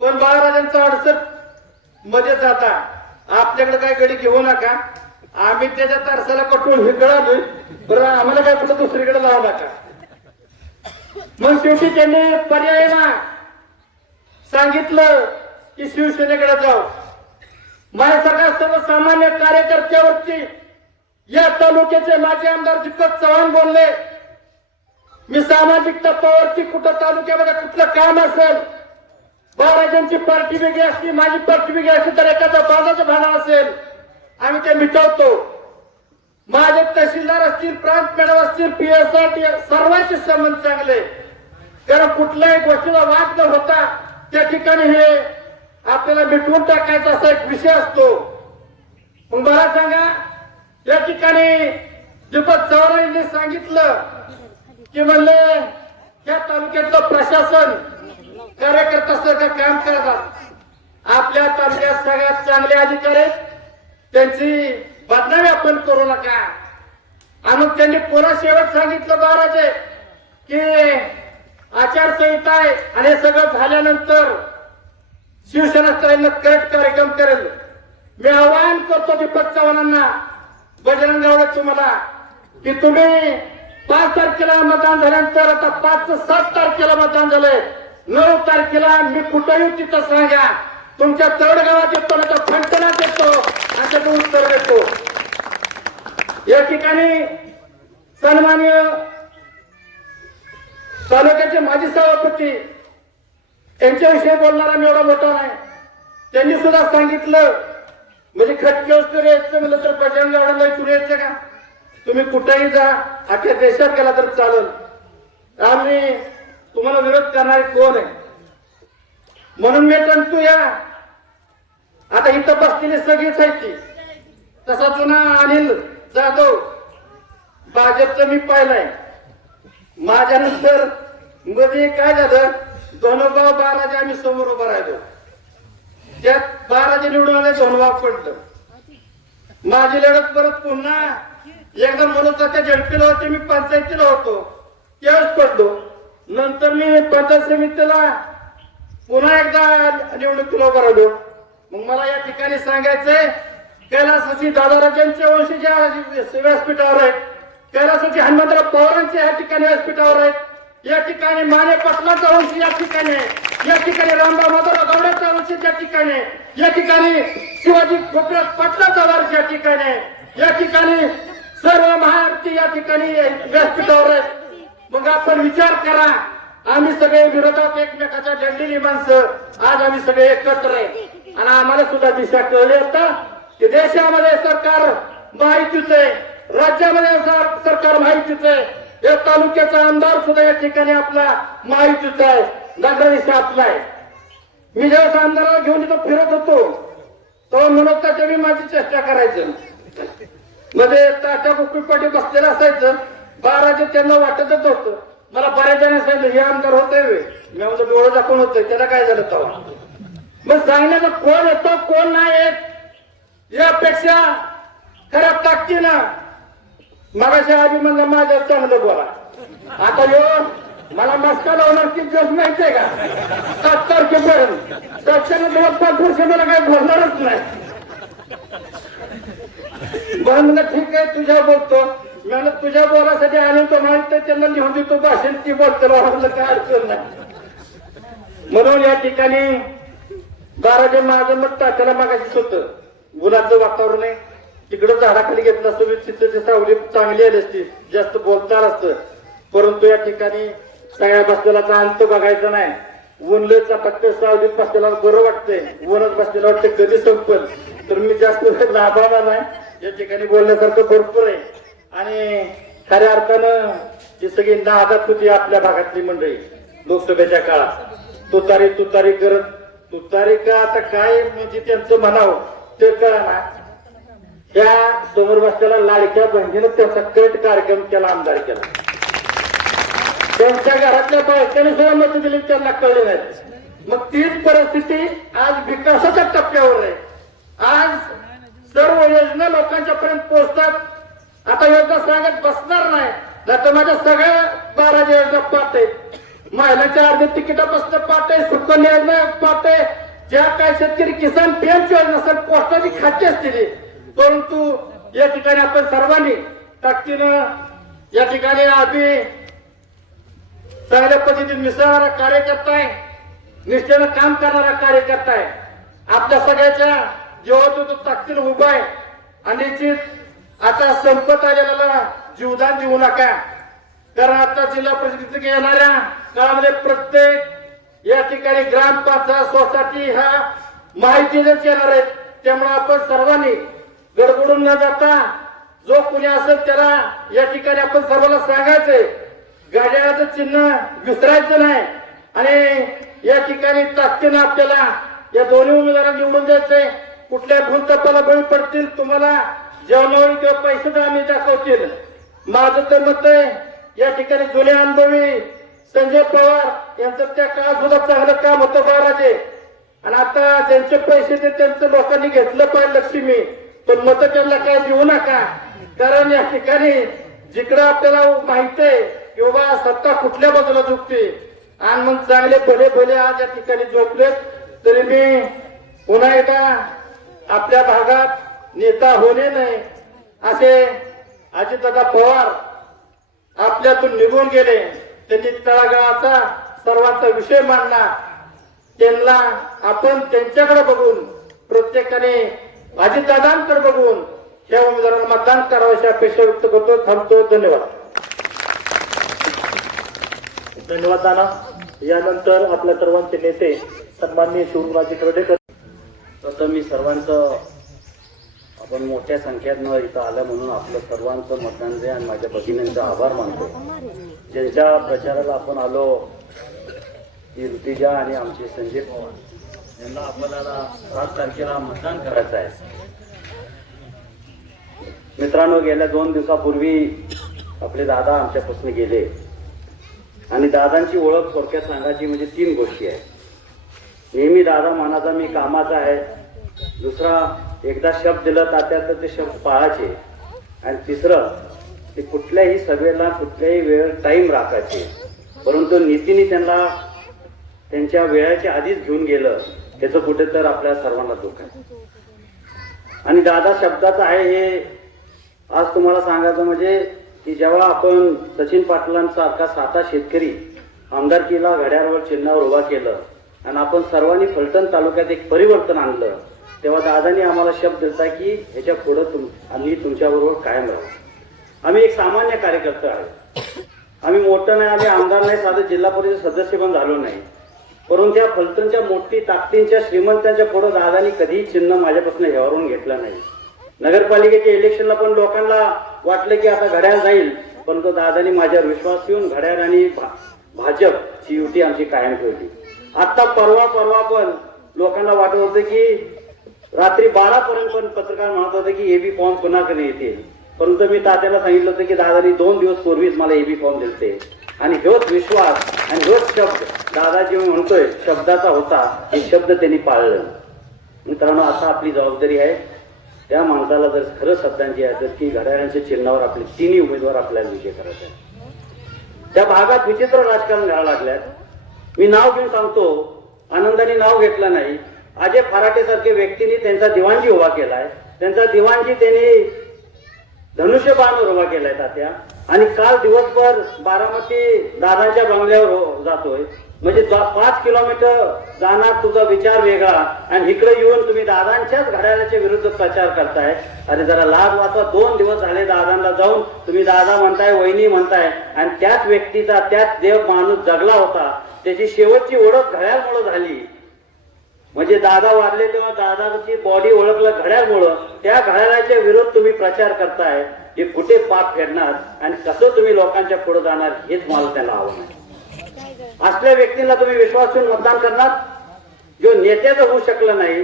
पण बाळराजांचा अडचण मध्ये जाता आपल्याकडे काय गडी घेऊ नका, आम्ही त्याच्या तरसाला कटून हे कळालोय, बरं आम्हाला काय कुठं दुसरीकडे लावू नका. मग शेवटी त्यांनी पर्यायीना सांगितलं की शिवसेनेकडे जाऊ. माझ्यासारख्या सर्वसामान्य कार्यकर्त्यावरती या तालुक्याचे माजी आमदार दीपक चव्हाण बोलले. मी सामाजिक टप्प्यावरती कुठं तालुक्यामध्ये कुठलं काम असेल, बाळराजांची पार्टी वेगळी असली, माझी पार्टी वेगळी असली तर एखादा बाजाचं भांडण असेल आम्ही ते मिटवतो. माझे तहसीलदार असतील, प्रांत मॅडम असतील, PSR सर्वांचे संबंध चांगले, कारण कुठल्याही गोष्टीला वाद न होता त्या ठिकाणी हे आपल्याला मिटवून टाकायचा असा एक विषय असतो. मग मला सांगा, या ठिकाणी दीपक चव्हाण यांनी सांगितलं की म्हणले या तालुक्यातलं प्रशासन कार्यकर्त्यासारखं काम करतात. आपल्या तालुक्यात सगळ्यात चांगले अधिकारी आहेत, त्यांची बदनामी आपण करू नका. आणि त्यांनी पुन्हा शेवट सांगितलं बाळराजे की आचारसंहिता आहे आणि हे सगळं झाल्यानंतर शिवसेना स्टाईलनं करेक्ट कार्यक्रम करेल. मी आवाहन करतो दीपक चव्हाणांना, बजरंग गावडे तुम्हाला, की तुम्ही 5 तारखेला मतदान झाल्यानंतर आता 5 ते 7 तारखेला मतदान झालंय, 9 तारखेला मी कुठेही तिथं सांगा, तुमच्या तळगावात येतो ना तर फलटणात येतो आणि त्याचं उत्तर देतो. या ठिकाणी सन्माननीय तालुक्याचे माजी सभापती यांच्याविषयी बोलणारा मी एवढा मोठा नाही. त्यांनी सुद्धा सांगितलं म्हणजे खटके वस्तू यायचं म्हणलं तर बजरंग गावडेला इथून यायचं का, तुम्ही कुठेही जा, अख्या देशात गेला तर चालेल, आम्ही तुम्हाला विरोध करणारे कोण आहे. म्हणून मी तंतू या आता इथं बसलेली सगळीच आहे ती तसा जुना अनिल जाधव भाजपचं मी पाहिलंय. माझ्यानंतर मध्ये काय झालं, धनुभाव बाराजे आम्ही समोर उभं राहिलो. त्यात बाराजे निवडून आले, धनुभाव पडलं. माझी लढत परत पुन्हा एकदा म्हणत त्या झडपीला होते, मी पंचायतीला होतो त्यावेळेस पडलो. नंतर मी पंचायत समितीला पुन्हा एकदा निवडणुकीला उभं राहिलो. मग मला या ठिकाणी सांगायचंय, कैलासाची दादाराजांच्या वंशी ज्या व्यासपीठावर आहेत, कैलासाची हनुमंतराव पवारांच्या या ठिकाणी व्यासपीठावर आहेत, या ठिकाणी माने पाटलांचा वंशी या ठिकाणी आहे, या ठिकाणी रामराव माधवराव गवड्याचा वंशी त्या ठिकाणी आहे, या ठिकाणी शिवाजी गोपीनाथ पाटलाचा वारस या ठिकाणी आहे, या ठिकाणी सर्व महाआरती या ठिकाणी व्यासपीठावर आहेत. मग आपण विचार करा, आम्ही सगळे विरोधात एकमेकाच्या दंडलेली माणसं, आज आम्ही सगळे एकत्र आहे. आणि आम्हाला सुद्धा दिशा कळली आता की देशामध्ये सरकार माहितीच आहे, राज्यामध्ये सरकार माहितीच आहे, या तालुक्याचा आमदार सुद्धा या ठिकाणी आपला माहितीच आहे, नगराधीश आपला आहे. मी जेव्हा आमदाराला घेऊन तिथं फिरत होतो तेव्हा म्हणत का मी माझी चेष्टा करायचं. मध्ये तात्या गोपीपाटी बसलेलं असायचं, बाराचे त्यांना वाटतच होतं. मला बऱ्याच जण सांगितलं हे आमदार होतंय वे, मी म्हणतो डोळं दाखवून होतंय, त्याला काय झालं तेव्हा. मग सांगण्याचं कोण येतो कोण नाही येत यापेक्षा खऱ्या ताकदीनं मगाशी आधी म्हणलं माझ्या चांगलं बोला. आता यो मला मस्का लावणार किती दिवस माहितीये का, 7 तारखेपर्यंत. त्याच्यानं 2-5 वर्ष मला काही बोलणारच नाही. म्हणलं ठीक आहे तुझ्या बोलतो, मला तुझ्या बोलासाठी आणि तो माहिती त्यांना लिहून देतो भाषण, ती बोलतो म्हणलं काय अडचण नाही. म्हणून या ठिकाणी बाराजे माझं मत त्याला मागाशीच होतं. गुलाबचं वातावरण आहे, तिकडं झाडाखाली घेतलं असतं, तिथं सावली चांगली आली असती, जास्त बोलणार असतं. परंतु या ठिकाणी सगळ्या बसलेला अंत बघायचा नाही. ऊन लय चटकते, सावलीत बसलेला बरं वाटतंय, ऊनच बसलेला वाटतं कधी संपल. तर मी जास्त लाभाला नाही, या ठिकाणी बोलण्यासारखं भरपूर आहे. आणि खऱ्या अर्थानं ही सगळी नादात होती आपल्या भागातली मंडळी लोकसभेच्या काळात. तुतारी तुतारी करत, तुतारी का आता काय म्हणजे त्यांचं म्हणावं ते कळा ना. त्या समोर बसलेला लाडक्या बहिणीनं त्यांचा कट कार्यक्रम केला, आमदार केला. त्यांच्या घरातल्या बायकांनी सुद्धा मत दिली, त्यांना कळले नाहीत. मग तीच परिस्थिती आज विकासाच्या टप्प्यावर आहे. आज सर्व योजना लोकांच्या पर्यंत पोहोचतात. आता योजना सांगत बसणार नाही, तर माझ्या सगळ्या 12 योजना पाठ आहेत. महिलांच्या अर्ध्या तिकिटापासून पाठ आहे, सुकन्या योजना पाठ आहे, ज्या काय शेतकरी किसान पीएमची योजना असेल, पोस्टाची खाती असतील. परंतु या ठिकाणी आपण सर्वांनी ताकदीनं या ठिकाणी आम्ही चांगल्या पद्धतीने मिसळणारा कार्यकर्ता आहे, निष्ठेनं काम करणारा कार्यकर्ता आहे. आपल्या सगळ्याच्या जेव्हा तो ताकदीनं उभा आहे. आणि निश्चित आता संपत आलेला जीवदान देऊ नका, कारण आता जिल्हा परिषदेचे येणाऱ्या काळामध्ये प्रत्येक या ठिकाणी ग्रामपंचायत सोसायटी ह्या माहितीनेच येणार आहेत. त्यामुळे आपण सर्वांनी गडबडून न जाता जो कुणी असेल त्याला या ठिकाणी आपण सर्वांना सांगायचंय, घड्याळाचं चिन्ह विसरायचं नाही. आणि या ठिकाणी ताकदीनं आपल्याला या दोन्ही उमेदवारांना निवडून द्यायचंय. कुठल्या भूलथापाला बळी पडतील, तुम्हाला जेवणावरील किंवा पैसे तर आम्ही दाखवतील. माझं तर मत आहे या ठिकाणी जुने अनुभवी संजय पवार यांचं त्या काळात सुद्धा चांगलं काम होतं बाराजे. आणि आता ज्यांचे पैसे ते त्यांचं लोकांनी घेतलं पाहिजे लक्ष्मी, पण मत त्यांना काय देऊ नका. कारण या ठिकाणी जिकडं आपल्याला माहिती आहे की बाबा सत्ता कुठल्या बाजूला झुकते, आणि मग चांगले भले भले आज या ठिकाणी झोपलेत. तरी मी पुन्हा एकदा आपल्या भागात नेता होणे नाही असे अजितदादा पवार आपल्यातून निघून गेले. त्यांनी तळागाळाचा सर्वांचा विषय मांडला. त्यांना आपण त्यांच्याकडे बघून, प्रत्येकाने अजितदादांकडे बघून या उमेदवारांना मतदान करावं अशी अपेक्षा व्यक्त करतो. थांबतो. धन्यवाद. धन्यवाद नाना. यानंतर आपल्या सर्वांचे नेते सन्माननीय शिवराजी कर्डेकर. तसं मी सर्वांचं, आपण मोठ्या संख्येनं इथं आलं म्हणून आपलं सर्वांचं मतदान दे आणि माझ्या भगिनींचा आभार मानतो. ज्यांच्या प्रचाराला आपण आलो ती ऋतिजा आणि आमचे संजय पवार यांना आपल्याला 7 तारखेला मतदान करायचं आहे. मित्रांनो, गेल्या 2 दिवसापूर्वी आपले दादा आमच्यापासून गेले आणि दादांची ओळख थोडक्यात सांगायची म्हणजे 3 गोष्टी आहेत. नेहमी दादा म्हणाचा मी कामाचा आहे, दुसरा एकदा शब्द दिला तात्या तर ते शब्द पाळायचे, आणि तिसरं ते कुठल्याही सभेला कुठल्याही वेळ टाइम राखायचे. परंतु नीतीने त्यांना त्यांच्या वेळाच्या आधीच घेऊन गेलं, त्याचं कुठे तर आपल्या सर्वांना दुःख आहे. आणि दादा शब्दाचं आहे हे आज तुम्हाला सांगायचं म्हणजे की जेव्हा आपण सचिन पाटलांसारखा साधा शेतकरी आमदारकीला घड्याळावर चिन्हावर उभा केलं आणि आपण सर्वांनी फलटण तालुक्यात एक परिवर्तन आणलं, तेव्हा दादांनी आम्हाला शब्द दिला की ह्याच्या पुढं आम्ही तुमच्याबरोबर कायम राहू. आम्ही एक सामान्य कार्यकर्ता आहे, आम्ही मोठं नाही, आम्ही आमदार नाही, साधं जिल्हा परिषद सदस्य पण झालो नाही, परंतु त्या फलटणच्या मोठी ताकदींच्या श्रीमंतांच्या पुढे दादांनी कधीही चिन्ह माझ्यापासून हेवारून घेतलं नाही. नगरपालिकेच्या इलेक्शनला पण लोकांना वाटलं की आता घड्याळ जाईल, परंतु दादांनी माझ्यावर विश्वास ठेवून घड्याळ आणि भाजपची युती आमची कायम ठेवली. आता परवा पण लोकांना वाटत होतं की रात्री 12 पर्यंत पण पत्रकार म्हणत होते की एबी फॉर्म पुन्हा येतील, परंतु मी तात्याला सांगितलं होतं की दादांनी 2 दिवस पूर्वीच मला एबी फॉर्म दिलते. आणि ह्योच विश्वास आणि ह्योच शब्द दादाजी म्हणतोय शब्दाचा होता, हे शब्द त्यांनी पाळलं. मित्रांनो, आता आपली जबाबदारी आहे त्या माणसाला जर खरं शब्दांची आहे तर की घड्याळांच्या चिन्हावर आपले 3 उमेदवार आपल्याला विजय करायचे आहे. त्या भागात विचित्र राजकारण घडायला लागल्यात. मी नाव घेऊन सांगतो, आनंदाने नाव घेतलं नाही, अजय फराटे सारखे व्यक्तींनी त्यांचा दिवाणजी उभा केलाय, त्यांचा दिवाणजी त्यांनी धनुष्यबाणवर उभा केलाय तात्या. आणि काल दिवसभर बारामती दादांच्या बंगल्यावर जातोय, म्हणजे 5 किलोमीटर जाणार तुझा विचार वेगळा आणि इकडे येऊन तुम्ही दादांच्याच घड्याळाच्या विरुद्ध प्रचार करताय. अरे जरा लाज वाचवा. 2 दिवस झाले दादांना जाऊन तुम्ही दादा म्हणताय, वहिनी म्हणताय, आणि त्याच व्यक्तीचा त्याच देव माणूस जगला होता, त्याची शेवटची ओळख घड्याळमुळे झाली. म्हणजे दादा वारले तेव्हा दादाची बॉडी ओळखलं घड्याळमुळं. त्या घड्याळाच्या विरोध तुम्ही प्रचार करताय, हे कुठे पाप फेडणार आणि कसं तुम्ही लोकांच्या पुढे जाणार हेच मला त्याला आव्हान आहे. असल्या व्यक्तींना तुम्ही विश्वास ठेवून मतदान करणार? जो नेत्याचं होऊ शकलं नाही,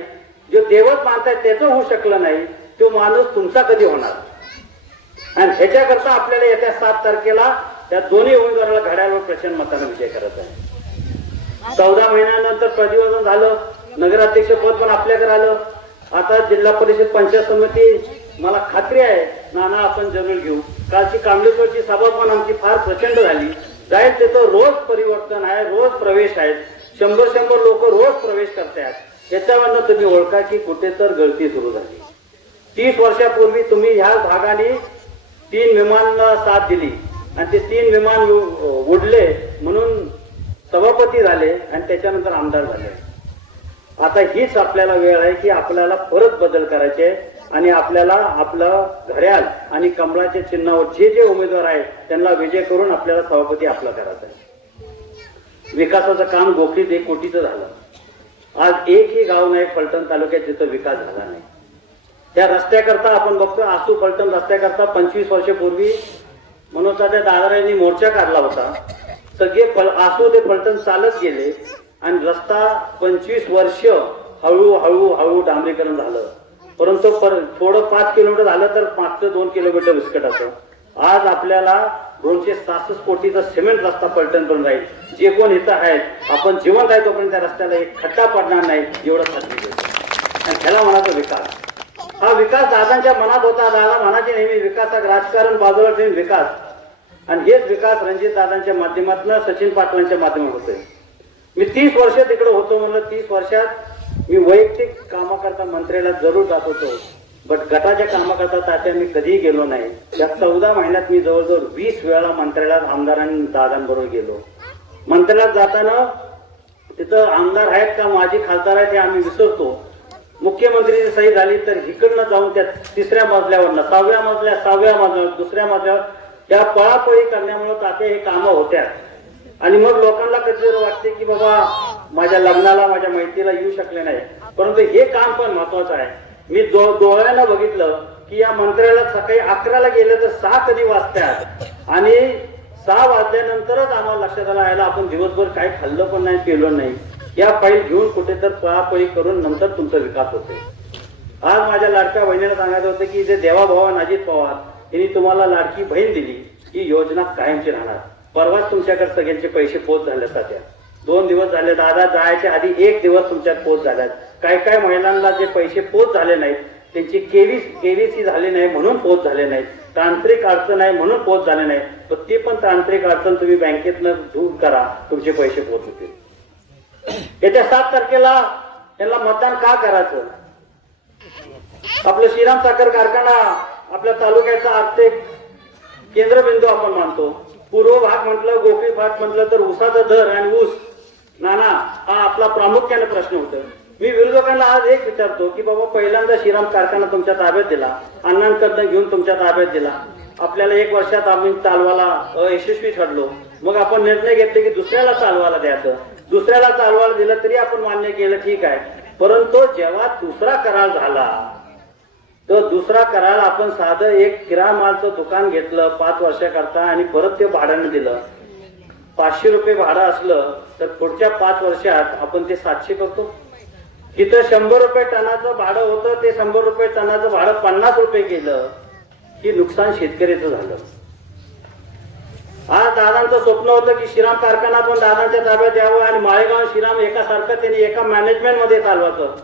जो देवत मानताय त्याचं होऊ शकलं नाही, तो माणूस तुमचा कधी होणार? आणि ह्याच्याकरता आपल्याला येत्या 7 तारखेला त्या दोन्ही उमेदवाराला घड्याळावर प्रचंड मताने विजय करत आहे. 14 महिन्यानंतर प्रतिपादन झालं, नगराध्यक्ष पद पण आपल्याकडे आलं. आता जिल्हा परिषद पंचायत समिती मला खात्री आहे नाना आपण जरूर घेऊ. कालची कांबळेश्वरची सभा पण आमची फार प्रचंड झाली. जाईल तिथं रोज परिवर्तन आहे, रोज प्रवेश आहेत, 100 लोक रोज प्रवेश करतात. याच्यावरनं तुम्ही ओळखा की कुठे तर गळती सुरू झाली. 30 वर्षापूर्वी तुम्ही ह्या भागाने 3 विमानांना साथ दिली आणि ते 3 विमान उडले म्हणून सभापती झाले आणि त्याच्यानंतर आमदार झाले. आता हीच आपल्याला वेळ आहे की आपल्याला परत बदल करायचे आणि आपल्याला आपलं घड्याळ आणि कमळाच्या चिन्हावर जे जे उमेदवार आहेत त्यांना विजय करून आपल्याला सभापती आपला करायचा आहे. विकासाचं काम गोखीत 1 कोटीचं झालं. आज एकही गाव नाही फलटण तालुक्यात जिथं विकास झाला नाही. त्या रस्त्याकरता आपण बघतो, आसू फलटण रस्त्याकरता 25 वर्षापूर्वी म्हणून त्या दादारांनी मोर्चा काढला होता. सगळे आसू ते फलटण चालत गेले आणि रस्ता 25 वर्ष हळूहळू डांबरीकरण झालं. परंतु थोडं 5 किलोमीटर झालं तर मागचं 2 किलोमीटर विस्कटाचं. आज आपल्याला 266 कोटीचा सिमेंट रस्ता फलटण करून राहील. जे कोण इथं आहेत आपण जिवंत आहे तोपर्यंत त्या रस्त्याला एक खड्डा पडणार नाही एवढं खात्री देतो. आणि ह्याला म्हणायचं विकास. हा विकास दादांच्या मनात होता. दादा म्हणायचे नेहमी विकासात राजकारण बाजूला ठेवून विकास, आणि हेच विकास रणजित दादांच्या माध्यमातून सचिन पाटलांच्या माध्यमातून होतोय. मी 30 वर्ष तिकडे होतो म्हणलं. 30 वर्षात मी वैयक्तिक कामाकरता मंत्र्याला जरूर जात होतो, बट गटाच्या कामाकरता तात्या मी कधीही गेलो नाही. या 14 महिन्यात मी जवळजवळ 20 वेळा मंत्र्याला आमदारांनी दादांबरोबर गेलो. मंत्र्याला जाताना तिथं आमदार आहेत का माझी खासदार आहेत हे आम्ही विसरतो. मुख्यमंत्रीची सही झाली तर इकडनं जाऊन त्या 3ऱ्या मजल्यावरनं 6व्या मजल्यावर 2ऱ्या मजल्यावर त्या पळापळी करण्यामुळे तात्या हे कामं होत्या. आणि मग लोकांना कधी वाटते की बाबा माझ्या लग्नाला माझ्या मैत्रीला येऊ शकले नाही, परंतु हे काम पण महत्वाचं आहे. मी डोळ्यानं बघितलं की या मंत्र्याला सकाळी 11ला गेलं तर 6 कधी वाजतात आणि 6 वाजल्यानंतरच आम्हाला लक्षात आलं यायला आपण दिवसभर काही खाल्लं पण नाही, पेलो नाही. या फाईल घेऊन कुठे तर पळापळी करून नंतर तुमचा विकास होतोय. आज माझ्या लाडक्या बहिणीला सांगायचं होतं की जे देवाभावान अजित पवार यांनी तुम्हाला लाडकी बहीण दिली, ही योजना कायमची राहणार. परवाच तुमच्याकडे सगळ्यांचे पैसे पोच झाले तात्या. 2 दिवस झाले, दादा जायच्या आधी 1 दिवस तुमच्यात पोच झाल्यात. काय महिलांना जे पैसे पोच झाले नाहीत, त्यांची केवीसी झाली नाही म्हणून पोच झाले नाहीत, तांत्रिक अडचण आहे म्हणून पोच झाले नाही, तर ते पण तांत्रिक अडचण तुम्ही बँकेतनं दूर करा, तुमचे पैसे पोच होतील. येत्या 7 तारखेला त्यांना मतदान का करायचं? आपलं श्रीराम साखर कारखाना आपल्या तालुक्याचा आर्थिक केंद्रबिंदू आपण मानतो. पूर्व भाग म्हटलं, गोपी भाग म्हटलं तर ऊसाचा दर आणि ऊस नाना हा आपला प्रामुख्याने प्रश्न होता. मी विरोधकांना आज एक विचारतो की बाबा, पहिल्यांदा श्रीराम कारखाना तुमच्या ताब्यात दिला, अण्णांकडनं घेऊन तुमच्या ताब्यात दिला, आपल्याला 1 वर्षात आम्ही चालवायला यशस्वी ठरलो. मग आपण निर्णय घेतले की दुसऱ्याला चालवायला द्यायचं. दुसऱ्याला चालवायला दिलं तरी आपण मान्य केलं, ठीक आहे. परंतु जेव्हा दुसरा करार झाला, तर दुसरा करार आपण साधं एक किराणा मालचं दुकान घेतलं 5 वर्षाकरता आणि परत ते भाड्यानं दिलं. 500 रुपये भाडं असलं तर पुढच्या 5 वर्षात आपण ते 700 करतो. तिथं 100 रुपये टनाचं भाडं होतं, ते 100 रुपये टनाचं भाडं 50 रुपये केलं. ही नुकसान शेतकऱ्याचं झालं. आज दादांचं स्वप्न होतं की श्रीराम कारखाना पण दादांच्या ताब्यात यावं आणि माळेगाव श्रीराम एकासारखं त्यांनी एका मॅनेजमेंट मध्ये चालवायचं.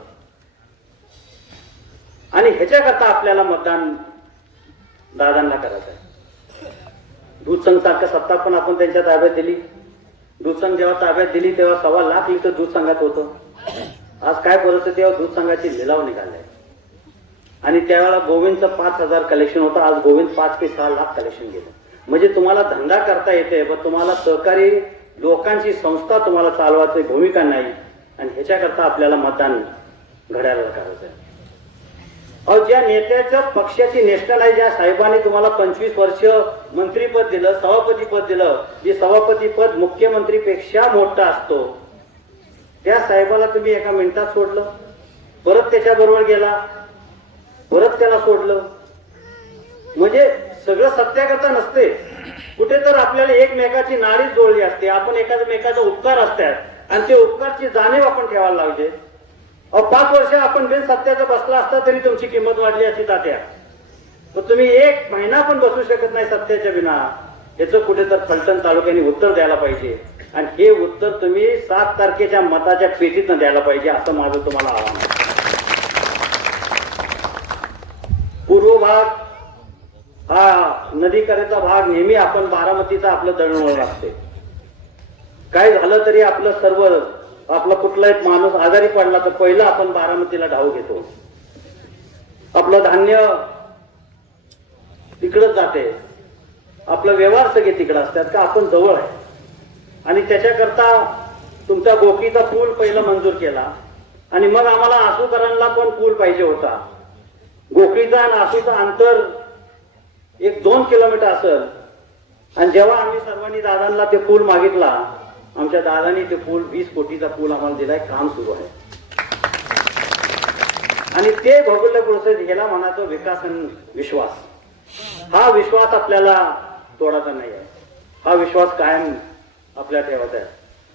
आणि ह्याच्याकरता आपल्याला मतदान दादांना करायचं आहे. दूध संघ सारखं सत्ता पण आपण त्यांच्या ताब्यात दिली. दूध संघ जेव्हा ताब्यात दिली तेव्हा 1.25 लाख लिटर दूध संघात होतं. आज काय परिस्थिती आहे? दूध संघाची लिलाव निघालाय आणि त्यावेळेला गोविंदचं 5,000 कलेक्शन होतं. आज गोविंद 5 ते 6 लाख कलेक्शन गेलं. म्हणजे तुम्हाला धंदा करता येते, पण तुम्हाला सहकारी लोकांची संस्था तुम्हाला चालवायची भूमिका नाही. आणि ह्याच्याकरता आपल्याला मतदान घड्याला करायचं आहे. ज्या नेत्याच्या पक्षाची निष्ठा नाही, ज्या साहेबांनी तुम्हाला 25 वर्ष मंत्रीपद दिलं, सभापती पद दिलं, जे सभापती पद मुख्यमंत्रीपेक्षा मोठं असतो, त्या साहेबाला तुम्ही एका मिनिटात सोडलं, परत त्याच्याबरोबर गेला, परत त्याला सोडलं. म्हणजे सगळं सत्याकरता नसते, कुठे तर आपल्याला एकमेकाची नाळी जोडली असते. आपण एकामेकाचा उपकार असतात आणि ते उपकारची जाणीव आपण ठेवायला लावते. 5 वर्ष आपण बिन सत्याचं बसला असता तरी तुमची किंमत वाढली असती तात्या. तर तुम्ही 1 महिना पण बसू शकत नाही सत्याच्या बिना. याचं कुठे तर फलटण तालुक्याने उत्तर द्यायला पाहिजे आणि हे उत्तर तुम्ही 7 तारखेच्या मताच्या पेटीतनं द्यायला पाहिजे, असं माझं तुम्हाला आव्हान आहे. पूर्व भाग हा नदीकडेचा भाग नेहमी आपण बारामतीचा आपलं दळणवळण असते. काय झालं तरी आपला कुठला एक माणूस आजारी पडला तर पहिलं आपण बारामतीला धाव घेतो. आपलं धान्य तिकडच जाते, आपलं व्यवहार सगळे तिकडे असतात का आपण जवळ आहे. आणि त्याच्याकरता तुमच्या गोकीचा पूल पहिला मंजूर केला आणि मग आम्हाला आसूकरांना पण पूल पाहिजे होता. गोकीचा आणि आसूचं अंतर 1-2 किलोमीटर असेल. आणि जेव्हा आम्ही सर्वांनी दादांना ते पूल मागितला, आमच्या दादांनी ते पूल 20 कोटीचा पूल आम्हाला दिलाय. काम सुरू आहे आणि ते भौगोलिक प्रोसेस ह्याला म्हणायचं विकास आणि विश्वास. हा विश्वास आपल्याला तोडायचा नाही आहे. हा विश्वास कायम आपल्याला ठेवायचा आहे.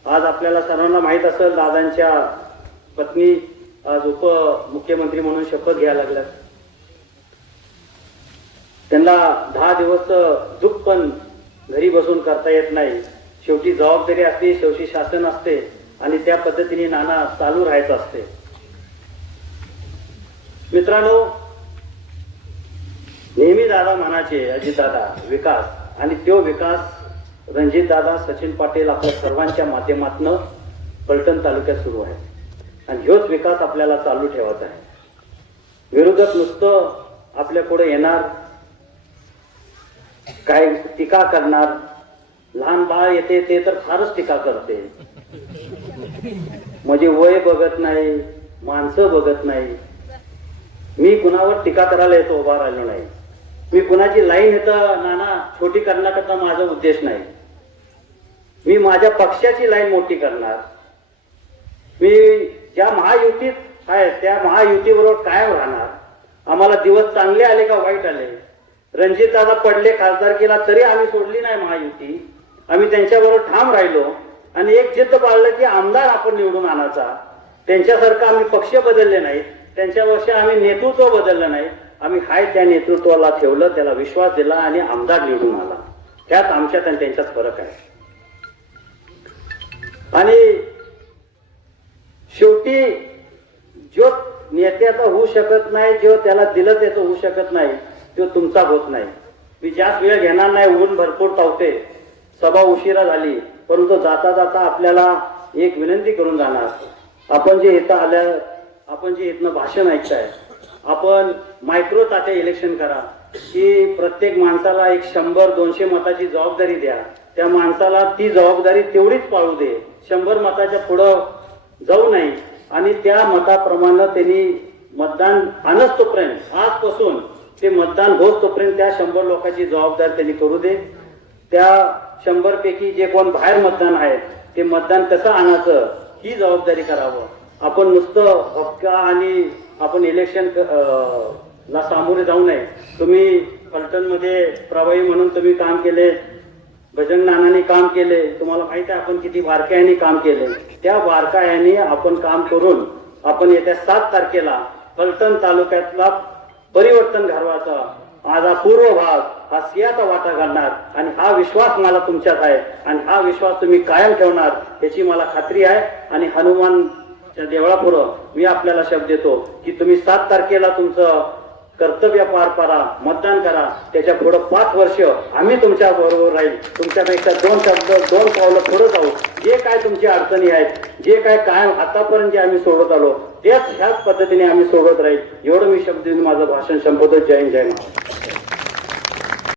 आज आपल्याला सर्वांना माहित असेल, दादांच्या पत्नी आज उपमुख्यमंत्री म्हणून शपथ घ्यायला लागल्यात. त्यांना 10 दिवस दुःख पण घरी बसून करता येत नाही. शेवटी जबाबदारी असते, शेवटी शासन असते आणि त्या पद्धतीने नाना चालू राहायचं असते. मित्रांनो, नेहमी दादा म्हणायचे अजितदादा विकास, आणि तो विकास रणजितदादा, सचिन पाटील आपल्या सर्वांच्या माध्यमातून फलटण तालुक्यात सुरू आहे आणि ह्योच विकास आपल्याला चालू ठेवायचा आहे. विरोधक नुसतं आपल्या पुढे येणार, काय टीका करणार. लहान बाळ येते ते तर फारच टीका करते, म्हणजे वय बघत नाही, माणसं बघत नाही. मी कुणावर टीका करायला येतो उभा राहिलो नाही. मी कुणाची लाईन येतं नाना छोटी करण्याकरता माझा उद्देश नाही. मी माझ्या पक्षाची लाईन मोठी करणार. मी ज्या महायुतीत आहे त्या महायुतीबरोबर कायम राहणार. आम्हाला दिवस चांगले आले का वाईट आले, रणजितदादा पडले खासदारकीला तरी आम्ही सोडली नाही महायुती. आम्ही त्यांच्याबरोबर ठाम राहिलो आणि एक जिद्द पाळलं की आमदार आपण निवडून आणायचा. त्यांच्यासारखं आम्ही पक्ष बदलले नाही, त्यांच्यावर्षी आम्ही नेतृत्व बदललं नाही, आम्ही हाय त्या नेतृत्वाला ठेवलं, त्याला विश्वास दिला आणि आमदार निवडून आला. त्यात आमच्यात आणि त्यांच्यात फरक आहे. आणि शेवटी जो नेत्याचा होऊ शकत नाही, जो त्याला दिलं त्याचं होऊ शकत नाही, तो तुमचा होत नाही. मी जास्त वेळ घेणार नाही, ऊन भरपूर तावते, सभा उशिरा झाली, परंतु जाता जाता आपल्याला एक विनंती करून जाणार. आपण जे इथं आल्या, आपण जे इथनं भाषण ऐकताय, आपण मायक्रो तात्या इलेक्शन करा, की प्रत्येक माणसाला एक 100-200 मताची जबाबदारी द्या. त्या माणसाला ती जबाबदारी तेवढीच पाळू दे, 100 मताच्या पुढं जाऊ नये. आणि त्या मताप्रमाणे त्यांनी मतदान आणत तोपर्यंत, आजपासून ते मतदान होत तोपर्यंत त्या 100 लोकांची जबाबदारी त्यांनी करू दे. त्या 100 पैकी जे कोण बाहेर मतदान आहेत ते मतदान कसं आणायचं ही जबाबदारी करावं. आपण नुसतं हक्का आणि आपण इलेक्शन ला सामोरे जाऊ नये. तुम्ही फलटणमध्ये प्रभावी म्हणून तुम्ही काम केले, भजन नानांनी काम केले, तुम्हाला माहिती आहे आपण किती बारकायांनी काम केले. त्या बारकायांनी आपण काम करून आपण येत्या 7 तारखेला फलटण तालुक्यातला परिवर्तन घडवायचा. माझा पूर्व भाग हा सिंहाचा वाटा घालणार आणि हा विश्वास मला तुमच्यात आहे आणि हा विश्वास तुम्ही कायम ठेवणार याची मला खात्री आहे. आणि हनुमानच्या देवळापुढं मी आपल्याला शब्द देतो की तुम्ही 7 तारखेला तुमचं कर्तव्य पार पाडा, मतदान करा. त्याच्या पुढे 5 वर्ष आम्ही तुमच्या बरोबर राहील. तुमच्यापेक्षा 2 शब्द 2 पावलं पुढे जाऊ. जे काय तुमची अडचणी आहेत, जे काय कायम आतापर्यंत जे आम्ही सोडत आलो, त्याच ह्याच पद्धतीने आम्ही सोडत राहील. एवढं मी शब्द देऊन माझं भाषण संपवतो. जय हिंद, जय महाराष्ट्र.